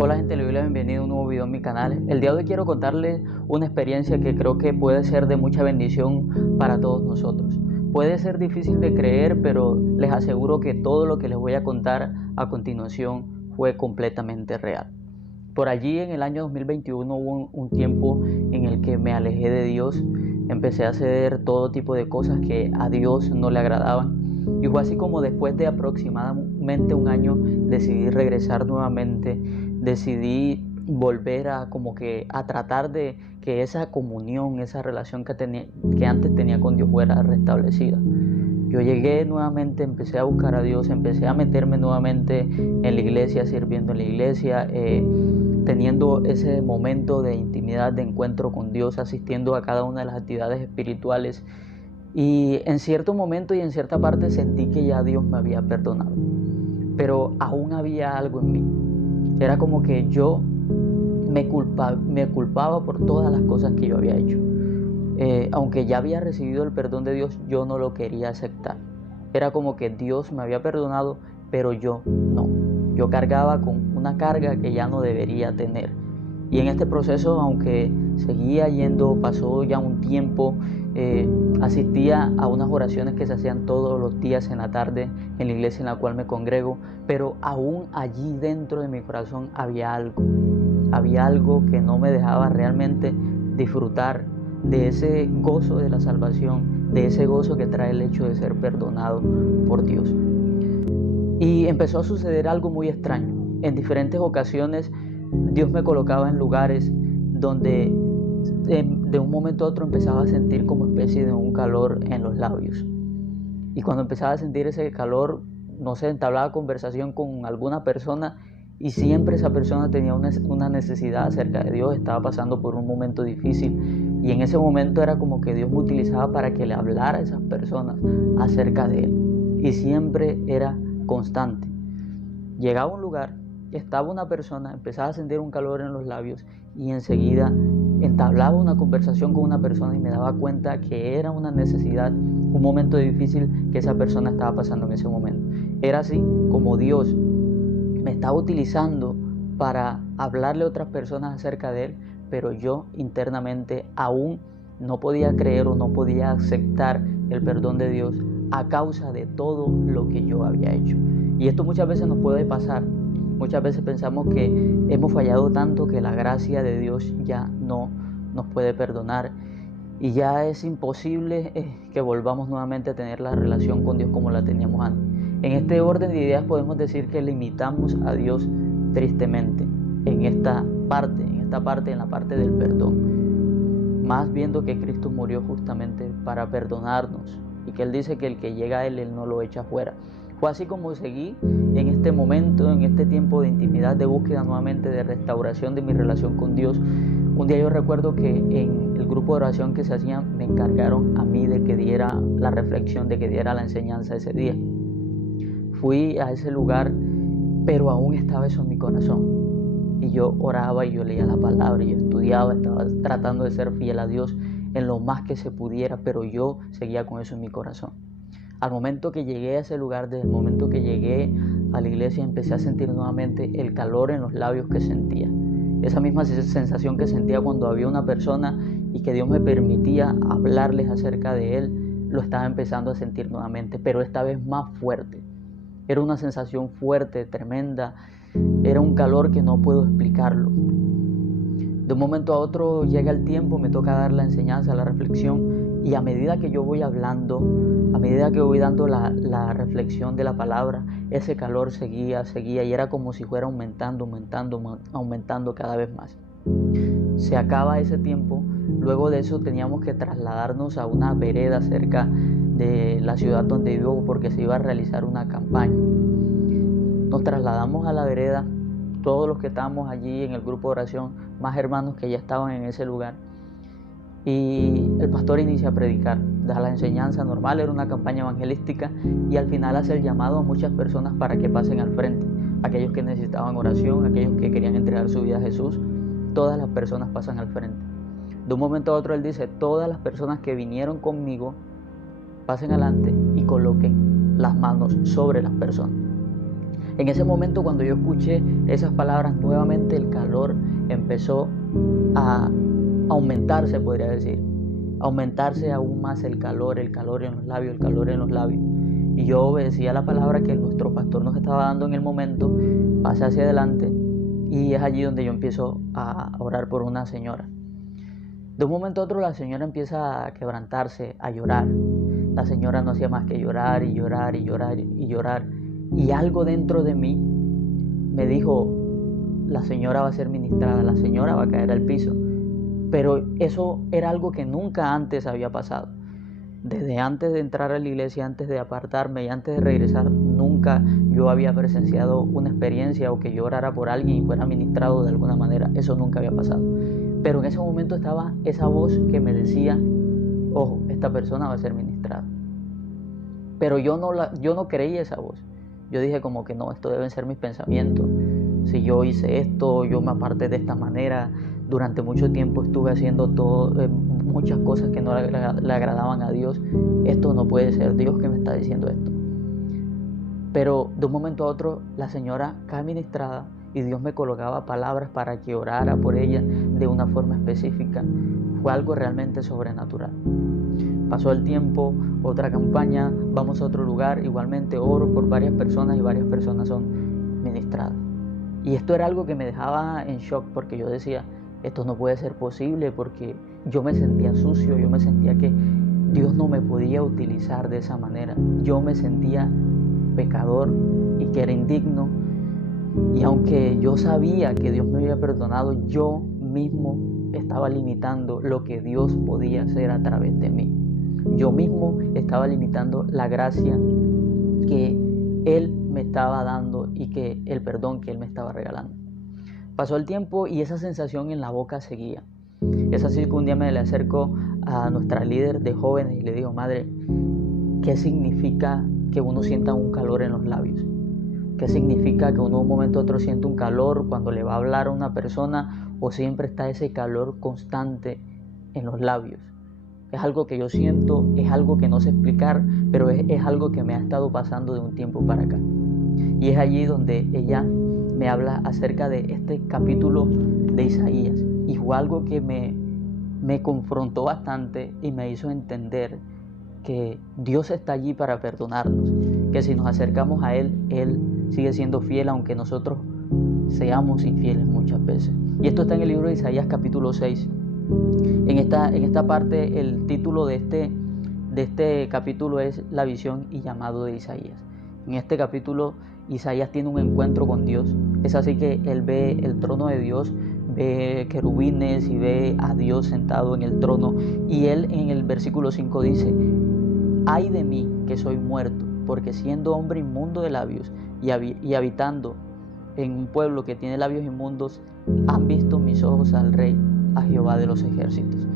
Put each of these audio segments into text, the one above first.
Hola gente, le doy la bienvenida a un nuevo video en mi canal. El día de hoy quiero contarles una experiencia que creo que puede ser de mucha bendición para todos nosotros. Puede ser difícil de creer, pero les aseguro que todo lo que les voy a contar a continuación fue completamente real. Por allí en el año 2021 hubo un tiempo en el que me alejé de Dios, empecé a hacer todo tipo de cosas que a Dios no le agradaban. Y fue así como después de aproximadamente un año decidí regresar nuevamente, decidí volver a tratar de que esa comunión, esa relación que antes tenía con Dios fuera restablecida. Yo llegué nuevamente, empecé a buscar a Dios, empecé a meterme nuevamente en la iglesia, sirviendo en la iglesia, teniendo ese momento de intimidad, de encuentro con Dios, asistiendo a cada una de las actividades espirituales. Y en cierto momento y en cierta parte sentí que ya Dios me había perdonado, pero aún había algo en mí. Era como que yo me culpaba por todas las cosas que yo había hecho. Aunque ya había recibido el perdón de Dios, yo no lo quería aceptar. Era como que Dios me había perdonado, pero yo no. Yo cargaba con una carga que ya no debería tener. Y en este proceso, aunque seguía yendo, pasó ya un tiempo, asistía a unas oraciones que se hacían todos los días en la tarde en la iglesia en la cual me congrego, pero aún allí dentro de mi corazón había algo que no me dejaba realmente disfrutar de ese gozo de la salvación, de ese gozo que trae el hecho de ser perdonado por Dios. Y empezó a suceder algo muy extraño. En diferentes ocasiones Dios me colocaba en lugares donde de un momento a otro empezaba a sentir como especie de un calor en los labios. Y cuando empezaba a sentir ese calor, no sé, entablaba conversación con alguna persona y siempre esa persona tenía una necesidad acerca de Dios, estaba pasando por un momento difícil y en ese momento era como que Dios me utilizaba para que le hablara a esas personas acerca de Él. Y siempre era constante. Llegaba a un lugar, estaba una persona, empezaba a sentir un calor en los labios y enseguida entablaba una conversación con una persona y me daba cuenta que era una necesidad, un momento difícil que esa persona estaba pasando en ese momento. Era así como Dios me estaba utilizando para hablarle a otras personas acerca de Él, pero yo internamente aún no podía creer o no podía aceptar el perdón de Dios a causa de todo lo que yo había hecho. Y esto muchas veces nos puede pasar. Muchas veces pensamos que hemos fallado tanto que la gracia de Dios ya no nos puede perdonar y ya es imposible que volvamos nuevamente a tener la relación con Dios como la teníamos antes. En este orden de ideas podemos decir que limitamos a Dios tristemente en esta parte, en la parte del perdón. Más viendo que Cristo murió justamente para perdonarnos y que Él dice que el que llega a Él no lo echa fuera. Fue así como seguí en este momento, en este tiempo de intimidad, de búsqueda nuevamente, de restauración de mi relación con Dios. Un día yo recuerdo que en el grupo de oración que se hacía me encargaron a mí de que diera la reflexión, de que diera la enseñanza ese día. Fui a ese lugar, pero aún estaba eso en mi corazón. Y yo oraba y yo leía la palabra y yo estudiaba, estaba tratando de ser fiel a Dios en lo más que se pudiera, pero yo seguía con eso en mi corazón. Al momento que llegué a ese lugar, desde el momento que llegué a la iglesia, empecé a sentir nuevamente el calor en los labios que sentía. Esa misma sensación que sentía cuando había una persona y que Dios me permitía hablarles acerca de Él, lo estaba empezando a sentir nuevamente, pero esta vez más fuerte. Era una sensación fuerte, tremenda, era un calor que no puedo explicarlo. De un momento a otro llega el tiempo, me toca dar la enseñanza, la reflexión, y a medida que yo voy hablando, a medida que voy dando la reflexión de la palabra, ese calor seguía y era como si fuera aumentando cada vez más. Se acaba ese tiempo, luego de eso teníamos que trasladarnos a una vereda cerca de la ciudad donde vivo porque se iba a realizar una campaña. Nos trasladamos a la vereda, todos los que estábamos allí en el grupo de oración, más hermanos que ya estaban en ese lugar, y el pastor inicia a predicar, da la enseñanza normal, era una campaña evangelística, y al final hace el llamado a muchas personas para que pasen al frente, aquellos que necesitaban oración, aquellos que querían entregar su vida a Jesús, todas las personas pasan al frente. De un momento a otro Él dice, todas las personas que vinieron conmigo, pasen adelante y coloquen las manos sobre las personas. En ese momento, cuando yo escuché esas palabras, nuevamente el calor empezó a aumentarse, podría decir. Aumentarse aún más el calor en los labios, el calor en los labios. Y yo obedecía la palabra que nuestro pastor nos estaba dando en el momento, pasé hacia adelante y es allí donde yo empiezo a orar por una señora. De un momento a otro la señora empieza a quebrantarse, a llorar. La señora no hacía más que llorar y llorar y llorar y llorar. Y algo dentro de mí me dijo, la señora va a ser ministrada, la señora va a caer al piso. Pero eso era algo que nunca antes había pasado. Desde antes de entrar a la iglesia, antes de apartarme y antes de regresar, nunca yo había presenciado una experiencia o que yo orara por alguien y fuera ministrado de alguna manera. Eso nunca había pasado. Pero en ese momento estaba esa voz que me decía, ojo, esta persona va a ser ministrada. Pero yo no creí esa voz. Yo dije como que no, esto deben ser mis pensamientos. Si yo hice esto, yo me aparté de esta manera, durante mucho tiempo estuve haciendo muchas cosas que no le agradaban a Dios. Esto no puede ser Dios que me está diciendo esto. Pero de un momento a otro la señora cae ministrada y Dios me colocaba palabras para que orara por ella de una forma específica. Fue algo realmente sobrenatural. Pasó el tiempo, otra campaña, vamos a otro lugar, igualmente oro por varias personas y varias personas son ministradas. Y esto era algo que me dejaba en shock porque yo decía, esto no puede ser posible, porque yo me sentía sucio, yo me sentía que Dios no me podía utilizar de esa manera. Yo me sentía pecador y que era indigno. Y aunque yo sabía que Dios me había perdonado, yo mismo estaba limitando lo que Dios podía hacer a través de mí. Yo mismo estaba limitando la gracia que Él me estaba dando y que el perdón que Él me estaba regalando. Pasó el tiempo y esa sensación en la boca seguía. Es así que un día me le acerco a nuestra líder de jóvenes y le digo, madre, ¿qué significa que uno sienta un calor en los labios? ¿Qué significa que uno de un momento a otro siente un calor cuando le va a hablar a una persona o siempre está ese calor constante en los labios? Es algo que yo siento, es algo que no sé explicar, pero es algo que me ha estado pasando de un tiempo para acá. Y es allí donde ella me habla acerca de este capítulo de Isaías. Y fue algo que me confrontó bastante y me hizo entender que Dios está allí para perdonarnos, que si nos acercamos a Él, Él sigue siendo fiel aunque nosotros seamos infieles muchas veces. Y esto está en el libro de Isaías capítulo 6. En esta parte el título de este capítulo es La visión y llamado de Isaías. En este capítulo Isaías tiene un encuentro con Dios. Es así que él ve el trono de Dios, ve querubines y ve a Dios sentado en el trono. Y él en el versículo 5 dice, ay de mí que soy muerto, porque siendo hombre inmundo de labios y habitando en un pueblo que tiene labios inmundos, han visto mis ojos al Rey, a Jehová de los ejércitos.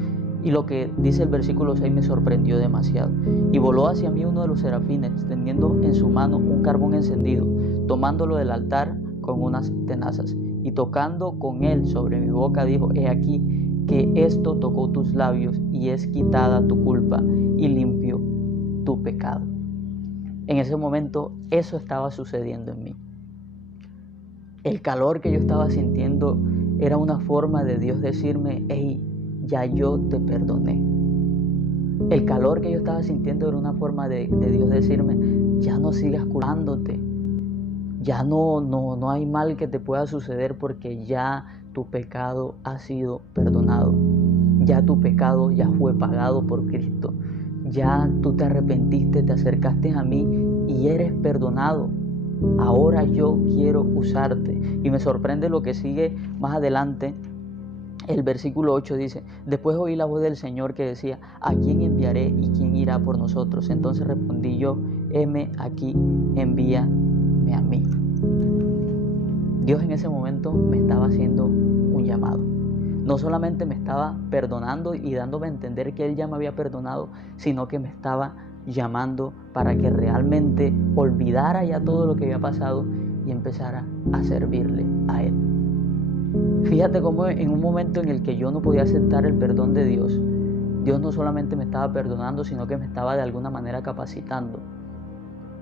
Y lo que dice el versículo 6 me sorprendió demasiado. Y voló hacia mí uno de los serafines, extendiendo en su mano un carbón encendido, tomándolo del altar con unas tenazas. Y tocando con él sobre mi boca, dijo, he aquí que esto tocó tus labios, y es quitada tu culpa, y limpio tu pecado. En ese momento, eso estaba sucediendo en mí. El calor que yo estaba sintiendo era una forma de Dios decirme, hey, ya yo te perdoné. El calor que yo estaba sintiendo era una forma de Dios decirme, ya no sigas culpándote, ya no hay mal que te pueda suceder porque ya tu pecado ha sido perdonado, ya tu pecado ya fue pagado por Cristo, ya tú te arrepentiste, te acercaste a mí y eres perdonado. Ahora yo quiero usarte. Y me sorprende lo que sigue más adelante. El versículo 8 dice, después oí la voz del Señor que decía, ¿a quién enviaré y quién irá por nosotros? Entonces respondí yo, heme aquí, envíame a mí. Dios en ese momento me estaba haciendo un llamado. No solamente me estaba perdonando y dándome a entender que Él ya me había perdonado, sino que me estaba llamando para que realmente olvidara ya todo lo que había pasado y empezara a servirle a Él. Fíjate cómo en un momento en el que yo no podía aceptar el perdón de Dios, Dios no solamente me estaba perdonando, sino que me estaba de alguna manera capacitando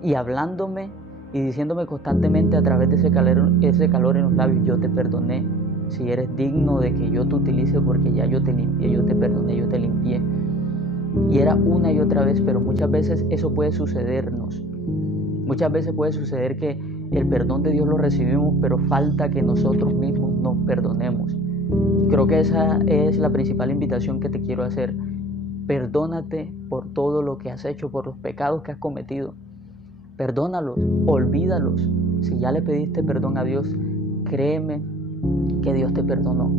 y hablándome y diciéndome constantemente a través de ese calor en los labios: yo te perdoné, si eres digno de que yo te utilice, porque ya yo te limpié, yo te perdoné, yo te limpié. Y era una y otra vez, pero muchas veces eso puede sucedernos. Muchas veces puede suceder que el perdón de Dios lo recibimos, pero falta que nosotros mismos nos perdonemos. Creo que esa es la principal invitación que te quiero hacer. Perdónate por todo lo que has hecho, por los pecados que has cometido. Perdónalos, olvídalos. Si ya le pediste perdón a Dios, créeme que Dios te perdonó.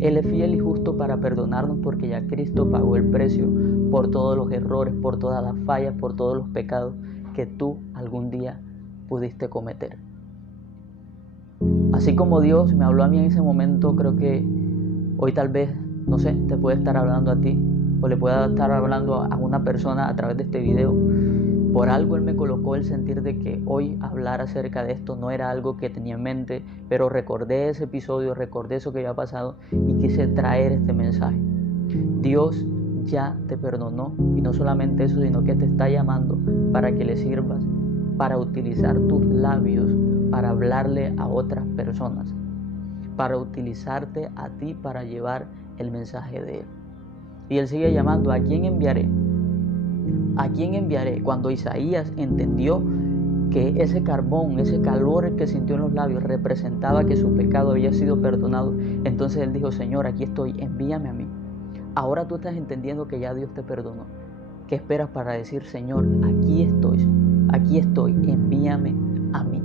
Él es fiel y justo para perdonarnos, porque ya Cristo pagó el precio por todos los errores, por todas las fallas, por todos los pecados que tú algún día pudiste cometer. Así como Dios me habló a mí en ese momento, creo que hoy tal vez, no sé, te puede estar hablando a ti, o le pueda estar hablando a una persona a través de este video. Por algo Él me colocó el sentir de que hoy hablar acerca de esto no era algo que tenía en mente, pero recordé ese episodio, recordé eso que había pasado y quise traer este mensaje. Dios ya te perdonó, y no solamente eso, sino que te está llamando para que le sirvas, para utilizar tus labios para hablarle a otras personas, para utilizarte a ti para llevar el mensaje de Él. Y Él sigue llamando: ¿a quién enviaré? ¿A quién enviaré? Cuando Isaías entendió que ese carbón, ese calor que sintió en los labios representaba que su pecado había sido perdonado, entonces él dijo: Señor, aquí estoy, envíame a mí. Ahora tú estás entendiendo que ya Dios te perdonó. ¿Qué esperas para decir: Señor, aquí estoy, envíame a mí?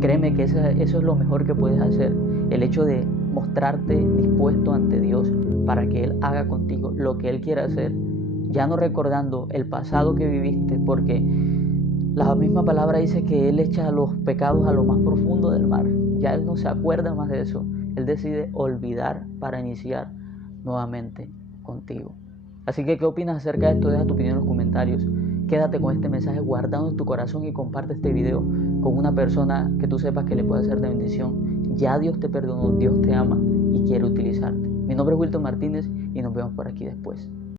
Créeme que eso es lo mejor que puedes hacer, el hecho de mostrarte dispuesto ante Dios para que Él haga contigo lo que Él quiera hacer, ya no recordando el pasado que viviste, porque la misma palabra dice que Él echa los pecados a lo más profundo del mar. Ya Él no se acuerda más de eso. Él decide olvidar para iniciar nuevamente contigo. Así que, ¿qué opinas acerca de esto? Deja tu opinión en los comentarios. Quédate con este mensaje guardado en tu corazón y comparte este video con una persona que tú sepas que le puede ser de bendición. Ya Dios te perdonó, Dios te ama y quiere utilizarte. Mi nombre es Wilton Martínez y nos vemos por aquí después.